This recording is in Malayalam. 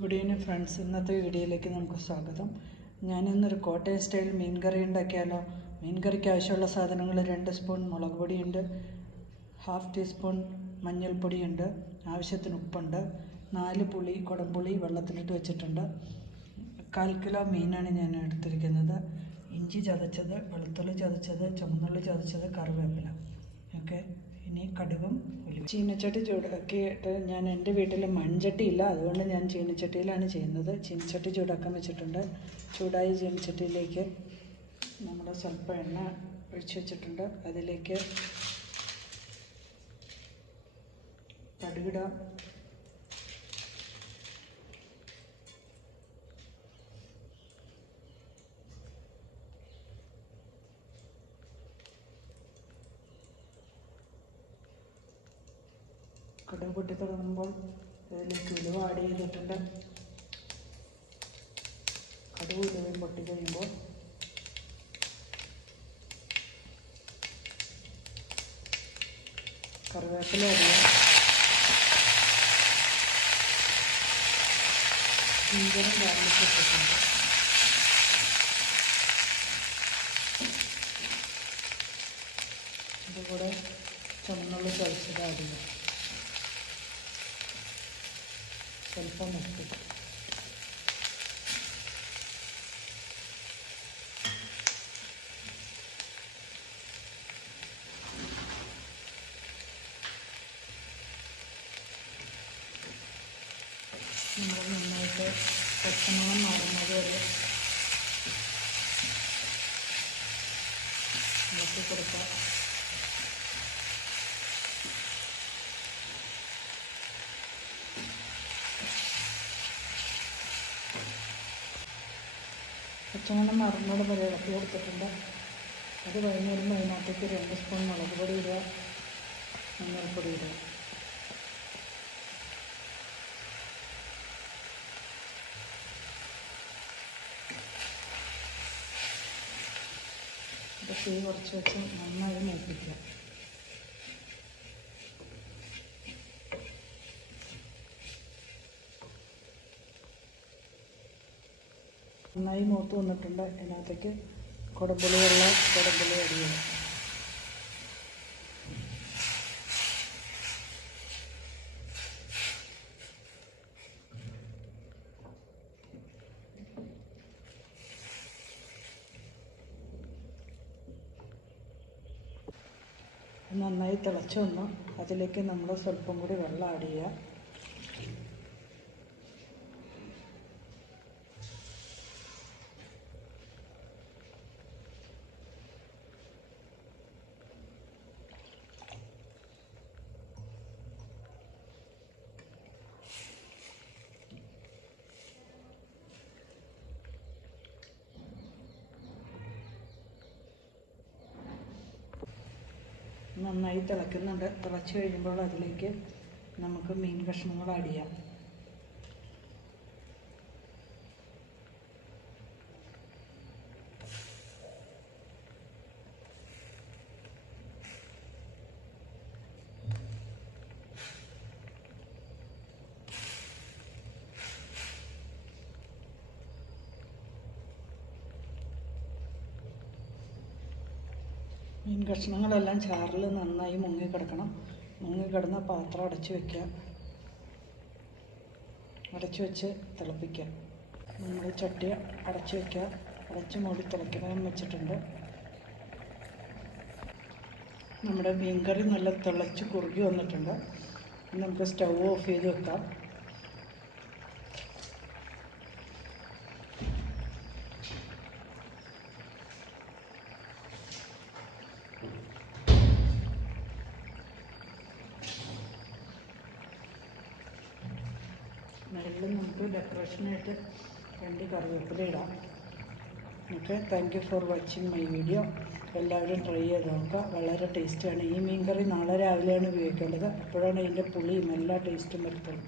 Good evening friends. ഇന്നത്തെ വീഡിയോയിലേക്ക് നമുക്ക് സ്വാഗതം. ഞാനിന്നൊരു കോട്ടയം സ്റ്റൈൽ മീൻ കറി ഉണ്ടാക്കിയാലോ. മീൻ കറിക്ക് ആവശ്യമുള്ള സാധനങ്ങൾ 2 സ്പൂൺ മുളക് പൊടിയുണ്ട്, 1/2 ടീസ്പൂൺ മഞ്ഞൾപ്പൊടിയുണ്ട്, ആവശ്യത്തിന് ഉപ്പുണ്ട്, 4 കുടംപുളി വെള്ളത്തിലിട്ട് വെച്ചിട്ടുണ്ട്, 1/4 കിലോ മീനാണ് ഞാൻ എടുത്തിരിക്കുന്നത്, ഇഞ്ചി ചതച്ചത്, വെളുത്തുള്ളി ചതച്ചത്, ചുവന്നുള്ളി ചതച്ചത്, കറിവേപ്പില. ഓക്കെ, ഇനി കടുകും ഉലുവ. ചീനച്ചട്ടി ചൂടാക്കിയിട്ട് ഞാൻ എൻ്റെ വീട്ടിൽ മൺചട്ടി ഇല്ല, അതുകൊണ്ട് ഞാൻ ചീനച്ചട്ടിയിലാണ് ചെയ്യുന്നത്. ചീനച്ചട്ടി ചൂടാക്കാൻ വെച്ചിട്ടുണ്ട്. ചൂടായ ചീനച്ചട്ടിയിലേക്ക് നമ്മൾ സ്വല്പം എണ്ണ ഒഴിച്ച് വെച്ചിട്ടുണ്ട്. അതിലേക്ക് കടുകിടാം, കടുക് പൊട്ടി തുടങ്ങുമ്പോൾ അതിലേക്ക് ഉലുവ ആഡ് ചെയ്തിട്ടുണ്ട്. കടുക് ഉലുവയും പൊട്ടി കഴിയുമ്പോൾ കറിവേപ്പില അരിയാം, ഇഞ്ചിയും ഗാർലിക് ഇട്ടിട്ടുണ്ട്. അതുകൂടെ ചുവന്നുള്ളി ചതച്ചത് ആഡ് ചെയ്യാം, സ്വല്പം ഉപ്പ്. നമ്മൾ നന്നായിട്ട് പച്ചമണം മാറുന്നത് വരെ ഇളക്കി കൊടുക്കാം. പച്ചമണം മാറുന്നത് വരെ ഇളക്കി കൊടുത്തിട്ടുണ്ട്. അത് കഴിഞ്ഞ് വരുമ്പോൾ അതിനകത്തേക്ക് 2 സ്പൂൺ മുളക് പൊടി ഇടുക, മഞ്ഞൾപ്പൊടി ഇടുക. ഇത് തീ കുറച്ച് വെച്ച് നന്നായി മൂപ്പിക്കുക. നന്നായി മൂത്ത് വന്നിട്ടുണ്ട്. അതിനകത്തേക്ക് കുടംപുളി അരിയുക. നന്നായി തിളച്ച് വന്നു. അതിലേക്ക് നമ്മൾ സ്വല്പം കൂടി വെള്ളം ആഡ് ചെയ്യുക. നന്നായി തിളയ്ക്കുന്നുണ്ട്. തിളച്ച് കഴിയുമ്പോൾ അതിലേക്ക് നമുക്ക് മീൻ കഷ്ണങ്ങൾ ആഡ് ചെയ്യാം. മീൻ കഷ്ണങ്ങളെല്ലാം ചാറിൽ നന്നായി മുങ്ങിക്കിടക്കണം. മുങ്ങിക്കിടന്ന പാത്രം അടച്ചു വയ്ക്കുക. അടച്ചു വെച്ച് തിളപ്പിക്കുക. നമ്മൾ ചട്ടി അടച്ചു വയ്ക്കുക. അടച്ച് മൂടി തിളയ്ക്കാൻ വെച്ചിട്ടുണ്ട്. നമ്മുടെ മീൻകറി നല്ല തിളച്ച് കുറുകി വന്നിട്ടുണ്ട്. നമുക്ക് സ്റ്റൗ ഓഫ് ചെയ്ത് വെക്കാം. മേളിൽ നമുക്ക് ഡെക്കറേഷനായിട്ട് 2 കറിവേപ്പില ഇടാം. Okay, thank you for watching my video. എല്ലാവരും ട്രൈ ചെയ്ത് നോക്കുക. വളരെ ടേസ്റ്റിയാണ്. ഈ മീൻ കറി നാളെ രാവിലെയാണ് ഉപയോഗിക്കേണ്ടത്. അപ്പോഴാണ് ഇതിൻ്റെ പുളിയും എല്ലാ ടേസ്റ്റും വരുത്തുള്ളൂ.